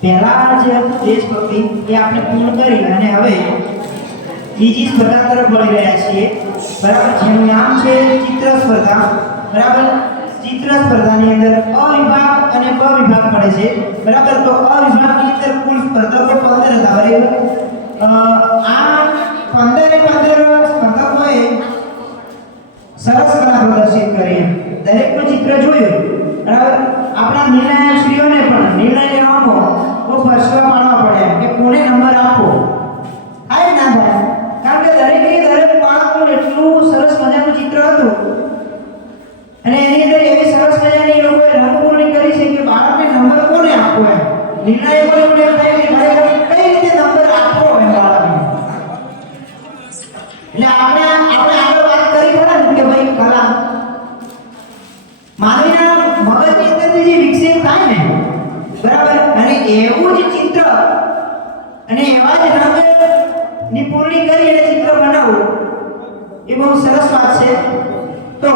પહેલા જે દેશભક્તિ એ આપણે પૂર્ણ કરી અને હવે બીજી સ્પર્ધા તરફ વળી રહ્યા છીએ, બરાબર, જેનું નામ છે ચિત્ર સ્પર્ધા. બરાબર, ચિત્ર સ્પર્ધાની અંદર અ વિભાગ અને બ વિભાગ પડે છે. બરાબર, તો અ વિભાગની અંદર કુલ સ્પર્ધકો 15 હતા. બરાબર, આ 15 સ્પર્ધકોએ સરસ કલા પ્રદર્શિત કરી. દરેકનું ચિત્ર જોયું. બરાબર, આપણા નિર્ણાયકશ્રીઓને પણ નિર્ણય લેવામાં બહુ પરસેવા પાડવા પડ્યા કે કોને નંબર આપવો. આ ના થાય, કારણ કે દરેક બાળકનું એટલું સરસ મજાનું ચિત્ર હતું અને એની અંદર એવી સરસ મજાની લોકોએ રંગપૂર્ણી કરી છે કે બાળકને નંબર કોને આપવો એમ નિર્ણાયકો એમને એમ થાય કે ભાઈ કઈ રીતે નંબર આપવો એમ બાળકને. એટલે આપણે આગળ વાત કરી ખરા કે ભાઈ કલા માનવીના મગજની અંદર જે વિકસિત થાય ને, બરાબર, અને એવું જ ચિત્ર અને એવા જ રંગ નિપુણની કરી અને ચિત્ર બનાવવું એ બહુ સરસ વાત છે. તો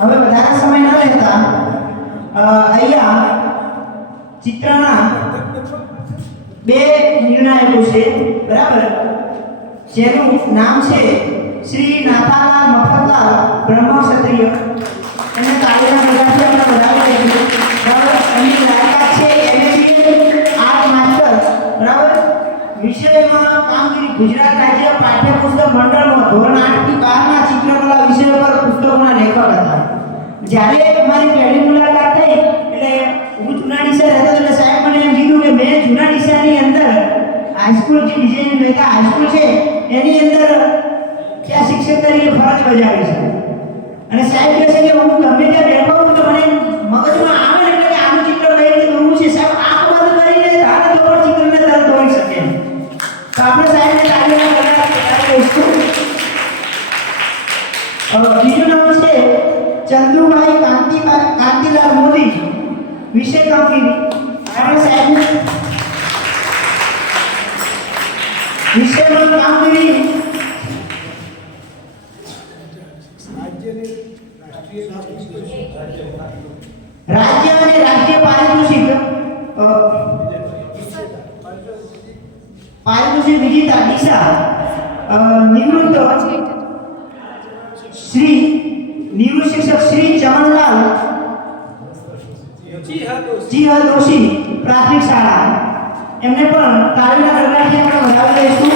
હવે વધારે સમય ન લેતા અહીંયા ચિત્રના બે નિર્ણાયકો છે. બરાબર, જેનું નામ છે શ્રી નાથાલાલ મફતલાલ બ્રહ્મક્ષત્રિય. એને તાળીના ગગડાથી આપણે વધાવી દઈએ. બરાબર, એની લાયકાત છે એમએબી આર્ટ માસ્ટર. બરાબર, વિષયમાં કામગીરી ગુજરાત રાજ્ય પાઠ્યપુસ્તક મંડળમાં ધોરણ 8 થી 12 ના ચિત્રકલા વિષય પર પુસ્તકોના લેખક હતા. જ્યારે અમારી પહેલી મુલાકાત થઈ એટલે હું જૂના ડીસા રહેતો એટલે સાહેબ મને એમ કીધું કે મેં જૂના ડીસાની અંદર હાઈસ્કૂલ જે ડિઝાઇન મેગા હાઈસ્કૂલ છે એની અંદર ત્યાં શિક્ષક તરીકે ફરજ બજાવી છે. અને સાહેબ કહે છે કે હું ગમે ત્યાં બેઠો હોઉં તો મને મગજમાં આવે ને એટલે કે આનું ચિત્ર કઈ રીતે દોરવું છે. સાહેબ આંખ બંધ કરીને ધારે દોર ચિત્રને તરત દોરી શકે. તો આપણે સાહેબને તાળીઓના ગગડા દઈશું. બીજું નામ છે ચંદુભાઈ કાંતિલાલ મોદી. વિષય કામગીરી આપણે સાહેબ વિષયમાં કામગીરી રાજ્ય અને રાષ્ટ્રીય પારિતોષિક વિજેતા ડીસા નિવૃત્ત શિક્ષક શ્રી ચમનલાલ જી દોશી પ્રાથમિક શાળા. એમને પણ તાળીના ગગડાથી આપણે વધાવી દઈશું.